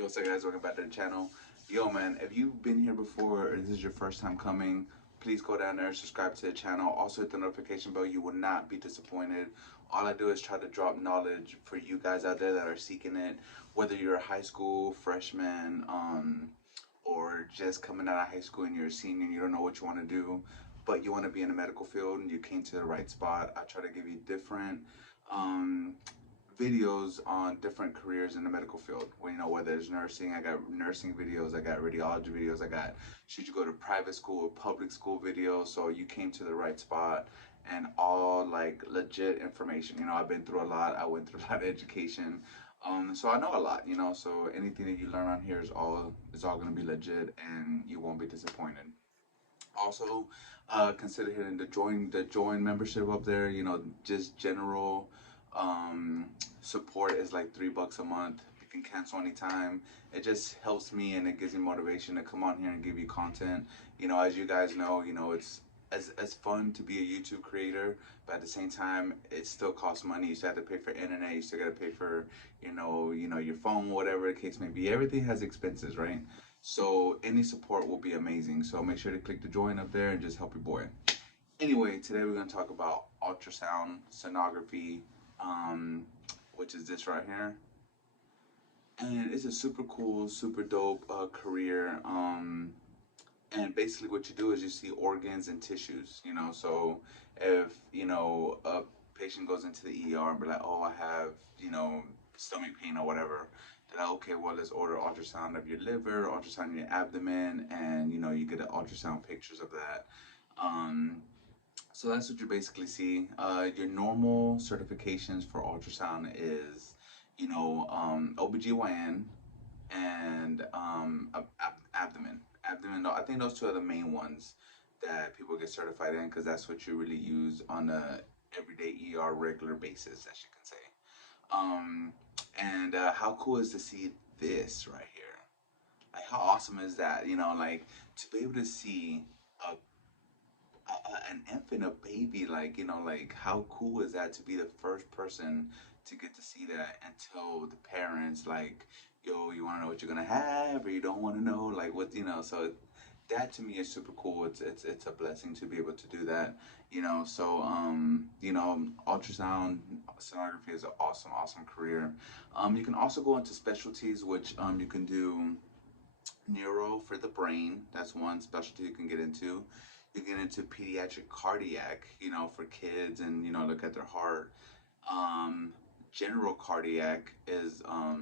Yo, what's up, guys? Welcome back to the channel. Yo, man, if you've been here before or this is your first time coming, please go down there, subscribe to the channel. Also hit the notification bell. You will not be disappointed. All I do is try to drop knowledge for you guys out there that are seeking it, whether you're a high school freshman, or just coming out of high school and you're a senior and you don't know what you want to do, but you want to be in the medical field and you came to the right spot. I try to give you different um, videos on different careers in the medical field. Well, whether it's nursing, I got nursing videos, I got radiology videos, I got should you go to private school or public school videos. So you came to the right spot, and all like legit information. I've been through a lot. I went through a lot of education. So I know a lot, so anything that you learn on here is all gonna be legit and you won't be disappointed. Also, consider hitting the join membership up there. Just general um, support is like $3 a month. You can cancel anytime. It just helps me and it gives me motivation to come on here and give you content. As you guys know, it's as fun to be a YouTube creator, but at the same time, it still costs money. You still have to pay for internet. You still got to pay for your phone, whatever the case may be. Everything has expenses, right? So any support will be amazing. So make sure to click the join up there and just help your boy. Anyway, today we're going to talk about ultrasound sonography, um, which is this right here. And it's a super cool, super dope career. And basically what you do is you see organs and tissues. So if a patient goes into the ER and be like, oh, I have stomach pain or whatever, they're like, okay, well, let's order ultrasound of your liver, ultrasound of your abdomen, and you get an ultrasound pictures of that. So that's what you basically see. Your normal certifications for ultrasound is OBGYN and abdomen. Abdomen, I think those two are the main ones that people get certified in, because that's what you really use on a everyday regular basis, as you can say. Um, and how cool is to see this right here? Like, how awesome is that? Like, to be able to see a, an infant, a baby, like how cool is that to be the first person to get to see that and tell the parents, like, yo, you want to know what you're gonna have, or you don't want to know, like, what. So that to me is super cool. It's a blessing to be able to do that. So ultrasound sonography is an awesome career. You can also go into specialties, which you can do neuro for the brain. That's one specialty you can get into. You get into pediatric cardiac, for kids, and look at their heart. Um, General cardiac is a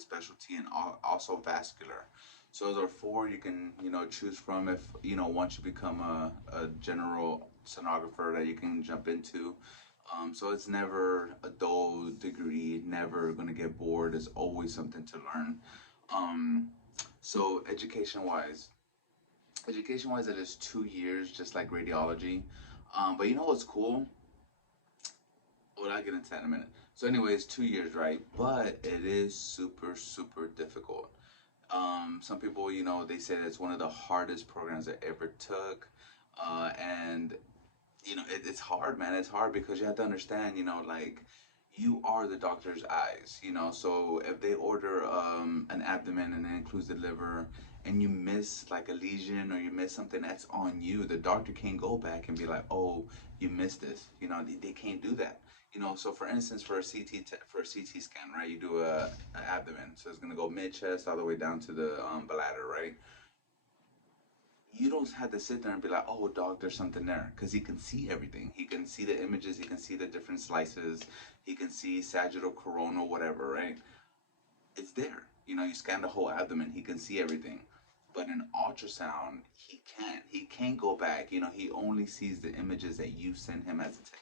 specialty, and also vascular. So those are four you can choose from if once you become a general sonographer that you can jump into. So it's never a dull degree, never gonna get bored. There's always something to learn. Um, so education wise, it is 2 years, just like radiology. But you know what's cool? Well, I'll get into that in a minute. So, anyways, 2 years, right? But it is super, super difficult. Some people, they say that it's one of the hardest programs I ever took. And it's hard, man. It's hard because you have to understand, like, you are the doctor's eyes, so if they order an abdomen and it includes the liver, and you miss like a lesion or you miss something, that's on you. The doctor can't go back and be like, oh, you missed this. They can't do that. So for instance, for a CT scan, right, you do a abdomen, so it's gonna go mid chest all the way down to the bladder, right? You don't have to sit there and be like, oh, doc, there's something there, because he can see everything. He can see the images, he can see the different slices, he can see sagittal, coronal, whatever, right? It's there. You scan the whole abdomen, he can see everything. But in ultrasound, he can't. He can't go back. He only sees the images that you send him as a tech.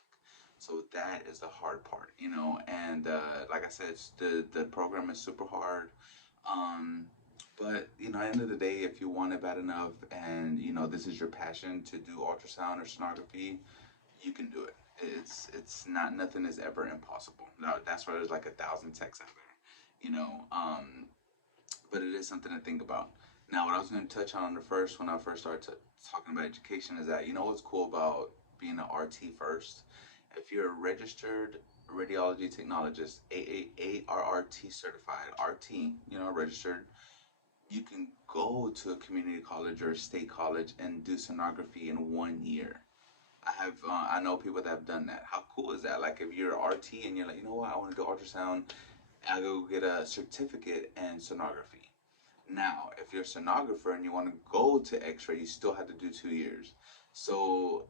So that is the hard part, and like I said, the program is super hard. Um, but at the end of the day, if you want it bad enough, and this is your passion to do ultrasound or sonography, you can do it. It's not, nothing is ever impossible. Now that's why there's like 1,000 techs out there, but it is something to think about. Now, what I was going to touch on the first when I first started talking about education is that what's cool about being an RT first. If you're a registered radiology technologist, ARRT certified, RT, registered. You can go to a community college or a state college and do sonography in 1 year. I know people that have done that. How cool is that? Like if you're RT and you're like, you know what, I want to do ultrasound, I go get a certificate in sonography. Now, if you're a sonographer and you want to go to X-ray, you still have to do 2 years. So,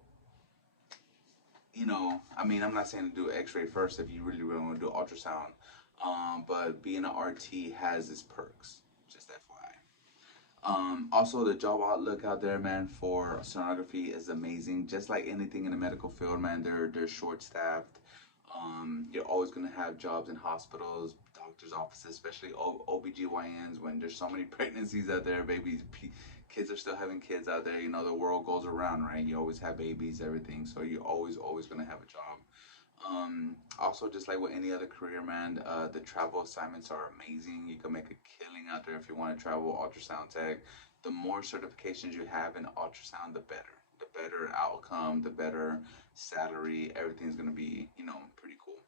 I mean, I'm not saying to do X-ray first if you really, really want to do ultrasound, but being an RT has its perks. Just FYI. Also, the job outlook out there, man, for sonography is amazing. Just like anything in the medical field, man, they're short staffed. You're always gonna have jobs in hospitals, doctors' offices, especially OBGYNs when there's so many pregnancies out there, babies, kids are still having kids out there. The world goes around, right? You always have babies, everything. So you're always gonna have a job. Also, just like with any other career, man, the travel assignments are amazing. You can make a killing out there if you want to travel ultrasound tech. The more certifications you have in ultrasound, the better. The better outcome, the better salary. Everything's gonna be, pretty cool.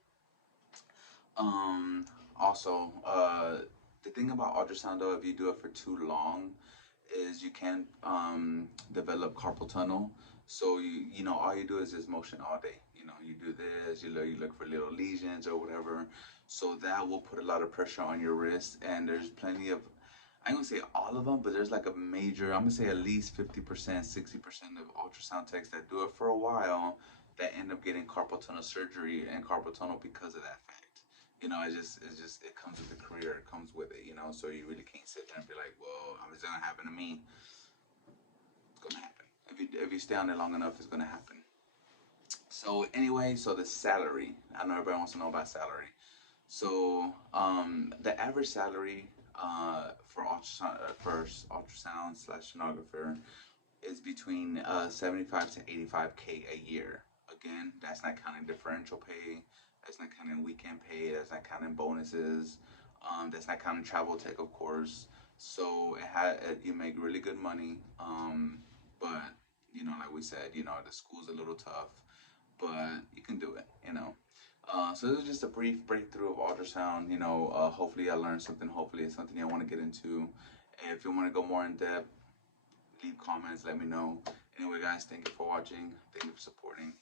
Um, Also, the thing about ultrasound though, if you do it for too long, is you can develop carpal tunnel. So all you do is just motion all day. You do this, you look for little lesions or whatever. So that will put a lot of pressure on your wrist. And there's plenty of, I ain't gonna say all of them, but there's like a major, I'm gonna say at least 50%, 60% of ultrasound techs that do it for a while that end up getting carpal tunnel surgery and carpal tunnel because of that fact. It comes with the career, it comes with it. So you really can't sit there and be like, well, it's gonna happen to me. It's gonna happen. If you stay on there long enough, it's gonna happen. So anyway, so the salary. I know everybody wants to know about salary. So the average salary for ultrasound slash sonographer is between 75 to 85K a year. Again, that's not counting differential pay. That's not counting weekend pay. That's not counting bonuses. That's not counting travel tech, of course. So you make really good money. But like we said, the school's a little tough, but you can do it. So this is just a brief breakthrough of ultrasound. Hopefully I learned something. Hopefully it's something I want to get into. If you want to go more in depth, leave comments, let me know. Anyway, guys, thank you for watching. Thank you for supporting.